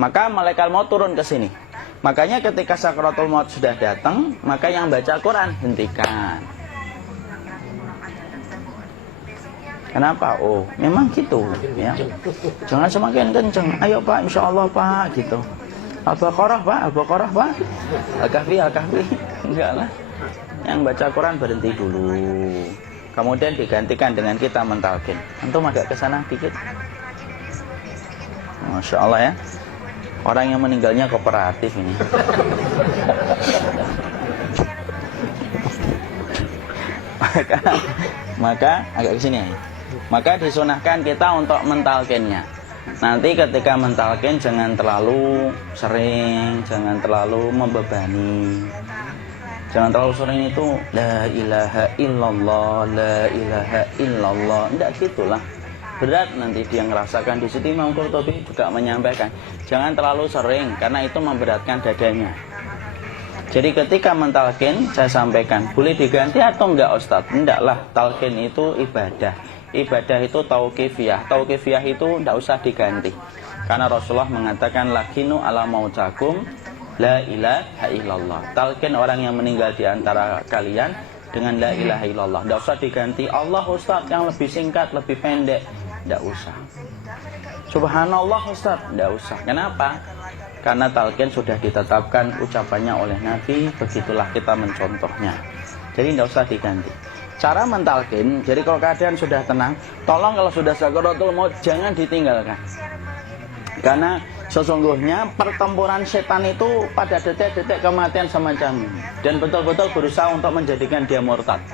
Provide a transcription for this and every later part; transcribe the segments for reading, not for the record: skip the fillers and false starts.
maka malaikat maut turun ke sini. Makanya ketika sakaratul maut sudah datang, maka yang baca Quran hentikan. Kenapa? Oh, memang gitu ya. Jangan semakin kenceng. Ayo Pak, insya Allah Pak, gitu. Al-Baqarah Pak, Al-Baqarah Pak. Al-Kahfi, Al-Kahfi. Enggak lah. Yang baca Quran berhenti dulu. Kemudian digantikan dengan kita mentalkin. Antum agak ke sana dikit. Masya Allah ya. Orang yang meninggalnya kooperatif ini. maka agak ke sini ya. Maka disunahkan kita untuk mentalkinnya. Nanti ketika mentalkin jangan terlalu sering, jangan terlalu membebani. Jangan terlalu sering itu la ilaha illallah, la ilaha illallah. Enggak gitulah. Berat nanti dia ngerasakan. Di situ Imam Qurtubi juga menyampaikan, jangan terlalu sering karena itu memberatkan dadanya. Jadi ketika mentalkin saya sampaikan, boleh diganti atau enggak Ustaz? Enggaklah, talkin itu ibadah. Ibadah itu tauqifiyah. Tauqifiyah itu enggak usah diganti. Karena Rasulullah mengatakan lakinu ala mautakum la ilaha illallah. Talkin orang yang meninggal di antara kalian dengan la ilaha illallah. Tidak usah diganti Allah Ustaz yang lebih singkat, lebih pendek. Tidak usah. Subhanallah Ustaz. Tidak usah. Kenapa? Karena talqin sudah ditetapkan ucapannya oleh Nabi. Begitulah kita mencontohnya. Jadi tidak usah diganti. Cara mentalqin, jadi kalau keadaan sudah tenang, tolong kalau sudah sakaratul maut jangan ditinggalkan. Karena sesungguhnya pertempuran setan itu pada detik-detik kematian semacam ini. Dan betul-betul berusaha untuk menjadikan dia murtad.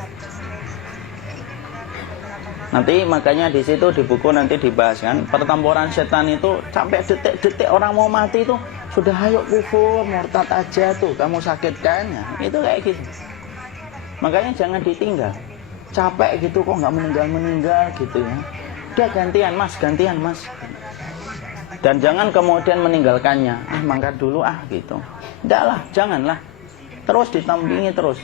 Nanti makanya di situ di buku nanti dibahas kan, pertempuran setan itu sampai detik-detik orang mau mati itu sudah ayo kufur, murtad aja tuh, kamu sakit kan? Nah, itu kayak gitu. Makanya jangan ditinggal. Capek gitu kok nggak meninggal gitu ya. Dia gantian mas. Dan jangan kemudian meninggalkannya. Mangkat dulu gitu. Tidaklah, janganlah. Terus ditampingi terus.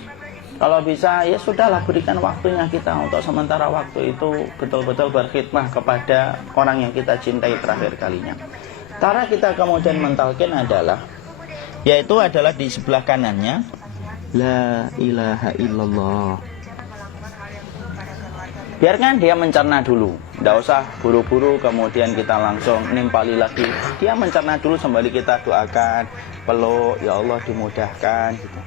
Kalau bisa ya sudahlah, berikan waktunya kita untuk sementara waktu itu betul-betul berkhidmah kepada orang yang kita cintai terakhir kalinya. Cara kita kemudian mentalkin adalah, yaitu adalah di sebelah kanannya la ilaha illallah. Biarkan dia mencerna dulu. Tidak usah buru-buru kemudian kita langsung nimpali lagi. Dia mencerna dulu sembari kita doakan, peluk, ya Allah dimudahkan gitu.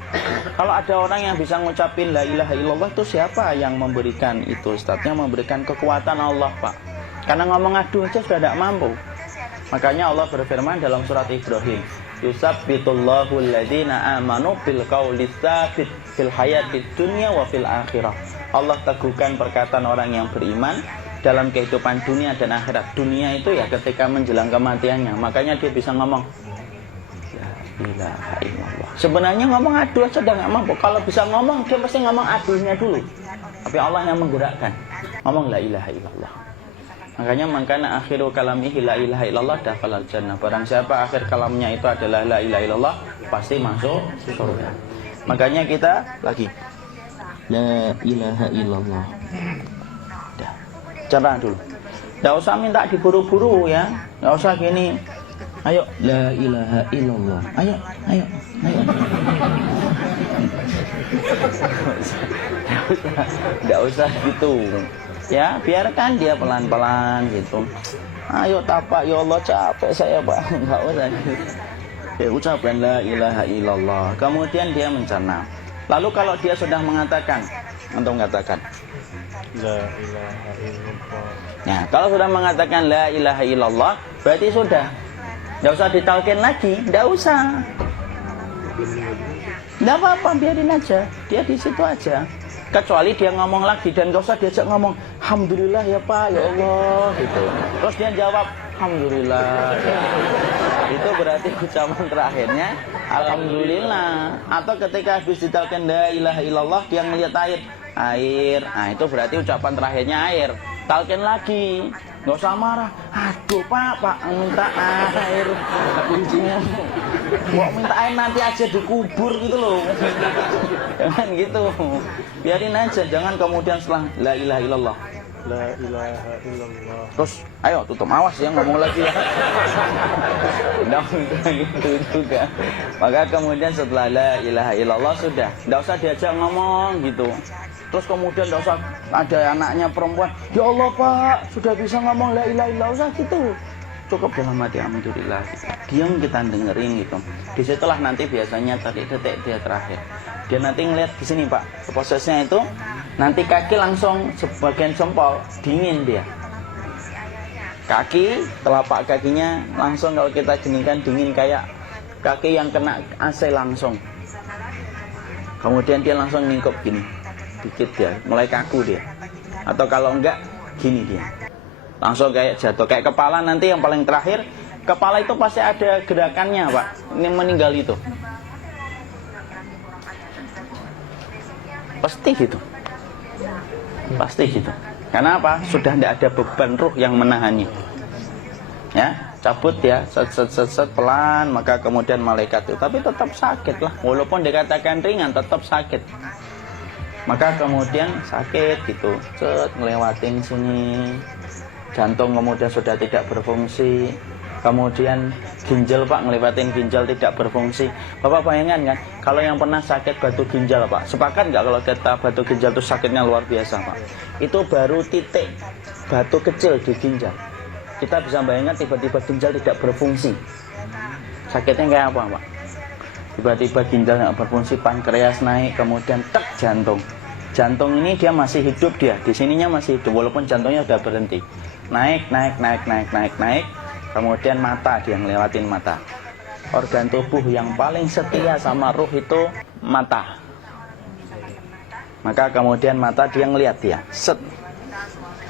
Kalau ada orang yang bisa ngucapin la ilaha illallah, itu siapa yang memberikan itu? Ustadznya memberikan kekuatan Allah Pak. Karena ngomong aduh aja sudah tidak mampu. Makanya Allah berfirman dalam surat Ibrahim, yusabbitullahu alladhina amanu bil qawli tsabit fil hayatid dunya wa fil akhirah. Allah teguhkan perkataan orang yang beriman dalam kehidupan dunia dan akhirat. Dunia itu ya ketika menjelang kematiannya. Makanya dia bisa ngomong la ilaha illallah. Sebenarnya ngomong aduh aja udah nggak mampu. Kalau bisa ngomong, dia pasti ngomong aduhnya dulu. Tapi Allah yang menggerakkan. Ngomong la ilaha illallah. Makanya mangkana akhiru kalamihi la ilaha illallah dakhalal jannah. Barang siapa akhir kalamnya itu adalah la ilaha illallah, pasti masuk surga. Makanya kita lagi la ilaha illallah. Dah. Cerna dulu. Tidak usah minta diburu-buru ya. Tidak usah gini. Ayo la ilaha illallah. Ayo. Tidak usah gitu. Ya, biarkan dia pelan-pelan gitu. Ayo tapak, ya Allah capek saya Pak. Enggak usah gitu. Ya ucapkan la ilaha illallah. Kemudian dia mencerna. Lalu kalau dia sudah mengatakan, untuk mengatakan la ilaha illallah. Nah, kalau sudah mengatakan la ilaha illallah, berarti sudah. Enggak usah ditalkin lagi, enggak usah. Enggak apa-apa, biarin aja. Dia di situ aja. Kecuali dia ngomong lagi dan gak usah diajak ngomong alhamdulillah ya Pak, ya Allah gitu. Terus dia jawab alhamdulillah. Itu berarti ucapan terakhirnya alhamdulillah. Atau ketika habis ditalkin la ilaha illallah dia ngelihat air. Nah, itu berarti ucapan terakhirnya air. Talkin lagi. Gak usah marah. Aduh Pak minta air. Kuncinya. Kok minta air nanti aja dikubur gitu loh. Jangan gitu. Biarin aja, jangan kemudian setelah la ilaha illallah La ilaha illallah. Terus ayo tutup, awas ya ngomong lagi ya. Tidak gitu juga. Maka kemudian setelah la ilaha illallah sudah, tidak usah diajak ngomong gitu. Terus kemudian tidak usah ada anaknya perempuan, ya Allah Pak sudah bisa ngomong la ilaha illallah, usah gitu. Cukup dalam hati alhamdulillah gitu. Diam kita dengerin gitu. Disitulah nanti biasanya detik dia terakhir. Dia nanti ngeliat di sini Pak, prosesnya itu nanti kaki langsung sebagian jempol dingin dia. Kaki, telapak kakinya langsung kalau kita geningkan dingin kayak kaki yang kena AC langsung. Kemudian dia langsung ningkup gini, dikit dia, mulai kaku dia. Atau kalau enggak, gini dia. Langsung kayak jatuh, kayak kepala nanti yang paling terakhir, kepala itu pasti ada gerakannya Pak, ini meninggal itu. Pasti gitu. Pasti gitu. Karena apa? Sudah tidak ada beban ruh yang menahannya. Ya, cabut ya, set pelan, maka kemudian malaikat itu, tapi tetap sakit lah. Walaupun dikatakan ringan, tetap sakit. Maka kemudian sakit gitu, ngelewatin sini. Jantung kemudian sudah tidak berfungsi. Kemudian ginjal Pak, ngelewatin ginjal tidak berfungsi. Bapak bayangkan kan, kalau yang pernah sakit batu ginjal Pak, sepakat nggak kalau kita batu ginjal itu sakitnya luar biasa Pak? Itu baru titik batu kecil di ginjal. Kita bisa bayangkan tiba-tiba ginjal tidak berfungsi. Sakitnya kayak apa Pak? Tiba-tiba ginjal nggak berfungsi, pankreas naik, kemudian tek jantung. Jantung ini dia masih hidup dia, di sininya masih hidup walaupun jantungnya sudah berhenti. Naik. Kemudian mata, dia ngelewatin mata. Organ tubuh yang paling setia sama ruh itu mata. Maka kemudian mata dia ngelihat dia,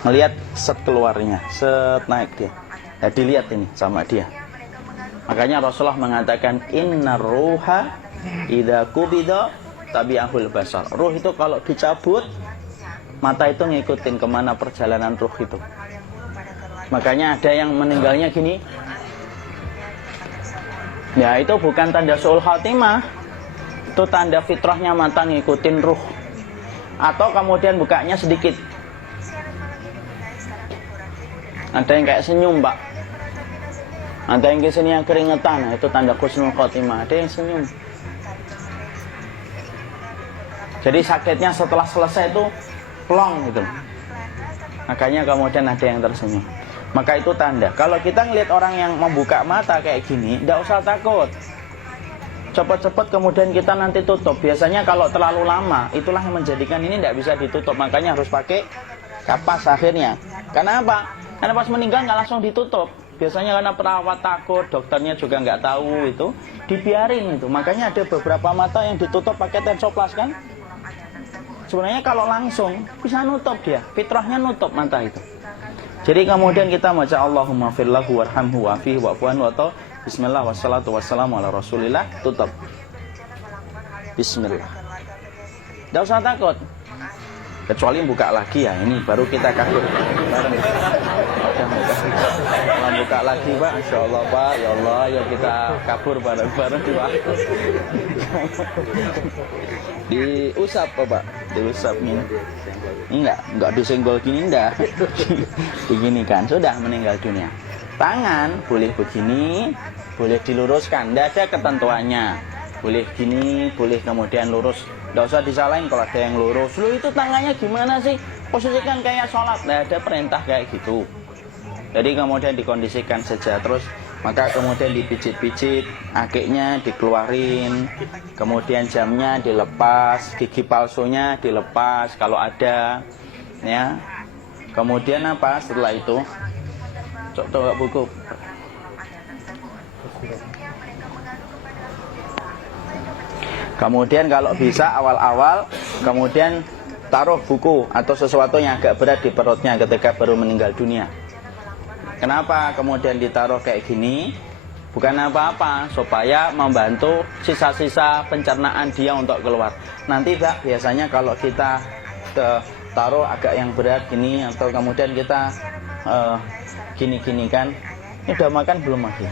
ngelihat keluarnya, naik dia. Ya dilihat ini sama dia. Makanya Rasulullah mengatakan innar ruha idza qubida tabi'ahul basar. Ruh itu kalau dicabut, mata itu ngikutin kemana perjalanan ruh itu. Makanya ada yang meninggalnya gini. Ya itu bukan tanda su'ul khatimah. Itu tanda fitrahnya mata ngikutin ruh. Atau kemudian bukanya sedikit. Ada yang kayak senyum Pak. Ada yang kesini yang keringetan. Nah, itu tanda husnul khatimah. Ada yang senyum. Jadi sakitnya setelah selesai itu plong gitu. Makanya kemudian ada yang tersenyum. Maka itu tanda. Kalau kita ngelihat orang yang membuka mata kayak gini, tidak usah takut. Cepat-cepat kemudian kita nanti tutup. Biasanya kalau terlalu lama, itulah yang menjadikan ini tidak bisa ditutup. Makanya harus pakai kapas akhirnya. Karena apa? Karena pas meninggal nggak langsung ditutup. Biasanya karena perawat takut, dokternya juga nggak tahu itu, dibiarin itu. Makanya ada beberapa mata yang ditutup pakai tensoplas kan? Sebenarnya kalau langsung bisa nutup dia, fitrahnya nutup mata itu. Jadi kemudian kita baca Allahumma firlahu warhamhu wa'afihi wa'fu'anhu atau bismillah wassalatu wassalamu ala rasulillah, tutup. Bismillah. Tidak usah takut. Kecuali buka lagi ya, ini baru kita kabur bareng. Kalau buka lagi Pak, Insya Allah Pak, ya Allah ya kita kabur bareng-bareng Pak. Diusap Pak, diusap nih. Enggak disenggol gini enggak. Begini kan, sudah meninggal dunia. Tangan boleh begini, boleh diluruskan, tidak ada ketentuannya. Boleh gini, boleh kemudian lurus. Tidak usah disalahin kalau ada yang lurus. Lu itu tangannya gimana sih? Posisikan kayak sholat. Tidak ada perintah kayak gitu. Jadi kemudian dikondisikan saja. Terus maka kemudian dipijit-pijit, akiknya dikeluarin, kemudian jamnya dilepas, gigi palsunya dilepas kalau ada, ya. Kemudian apa? Setelah itu, coba buku. Kemudian kalau bisa awal-awal, kemudian taruh buku atau sesuatu yang agak berat di perutnya ketika baru meninggal dunia. Kenapa kemudian ditaruh kayak gini? Bukan apa-apa, supaya membantu sisa-sisa pencernaan dia untuk keluar. Nanti Pak, biasanya kalau kita taruh agak yang berat gini, atau kemudian kita gini-gini kan, ini udah makan belum lagi?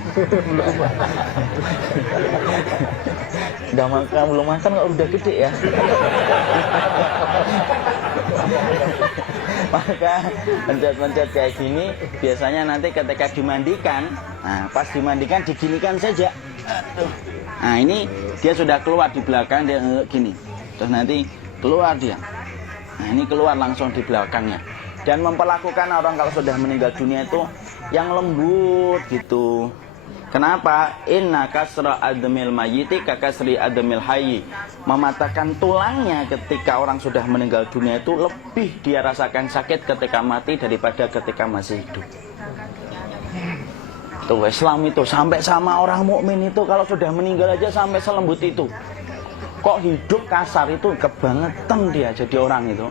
Udah makan belum makan kok udah gede ya? Maka pencet-pencet kayak gini biasanya nanti ketika dimandikan, nah pas dimandikan diginikan saja. Aduh. Nah ini dia sudah keluar di belakang, dia gini, terus nanti keluar dia. Nah ini keluar langsung di belakangnya. Dan memperlakukan orang kalau sudah meninggal dunia itu yang lembut gitu. Kenapa? Inna kasra admil mayyiti kakasri admil hayyi. Mematahkan tulangnya ketika orang sudah meninggal dunia itu lebih dia rasakan sakit ketika mati daripada ketika masih hidup. Tuh Islam itu sampai sama orang mukmin itu kalau sudah meninggal aja sampai selembut itu. Kok hidup kasar itu kebangetan dia jadi orang itu.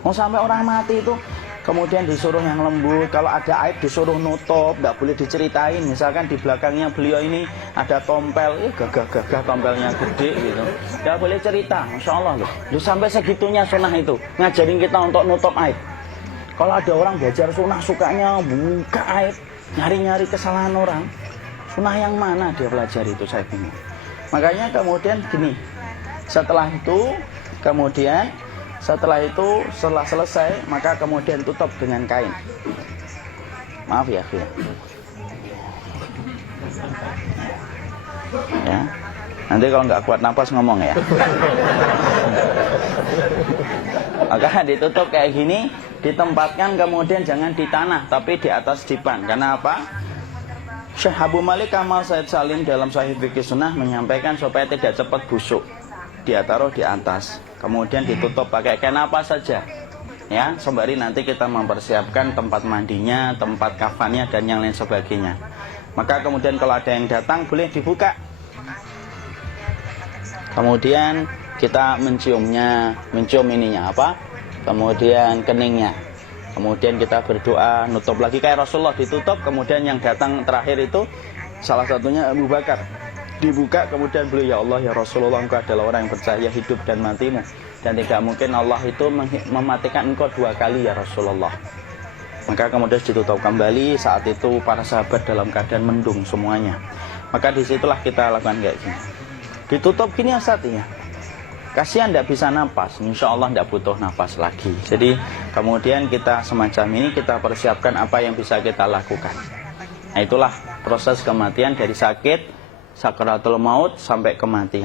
Mau sampai orang mati itu kemudian disuruh yang lembut, kalau ada aib disuruh nutup, nggak boleh diceritain. Misalkan di belakangnya beliau ini ada tompel, gagah-gagah tompelnya gede gitu, nggak boleh cerita. Masya Allah loh, sampai segitunya sunnah itu ngajarin kita untuk nutup aib. Kalau ada orang belajar sunnah sukanya buka aib, nyari-nyari kesalahan orang, sunnah yang mana dia pelajari itu, saya bingung. Makanya kemudian gini, setelah selesai maka kemudian tutup dengan kain. Maaf ya, ya. Nanti kalau nggak kuat napas ngomong ya. Maka ditutup kayak gini, ditempatkan kemudian jangan di tanah tapi di atas dipan. Karena apa? Syekh Abu Malik Kamal Said Salim dalam Sahih Fikih Sunnah menyampaikan supaya tidak cepat busuk. Dia taruh di atas, kemudian ditutup pakai kain apa saja, ya, sembari nanti kita mempersiapkan tempat mandinya, tempat kafannya dan yang lain sebagainya. Maka kemudian kalau ada yang datang boleh dibuka, kemudian kita mencium ininya apa, kemudian keningnya, kemudian kita berdoa, nutup lagi kayak Rasulullah ditutup, kemudian yang datang terakhir itu salah satunya Abu Bakar. Dibuka kemudian beliau, ya Allah ya Rasulullah, engkau adalah orang yang percaya hidup dan matimu, dan tidak mungkin Allah itu mematikan engkau 2 kali ya Rasulullah. Maka kemudian ditutup kembali. Saat itu para sahabat dalam keadaan mendung semuanya. Maka disitulah kita lakukan kayak gini, ditutup gini asatinya. Kasihan tidak bisa napas, insya Allah tidak butuh napas lagi. Jadi kemudian kita semacam ini, kita persiapkan apa yang bisa kita lakukan. Nah itulah proses kematian dari sakit, sakaratul maut sampai kematian.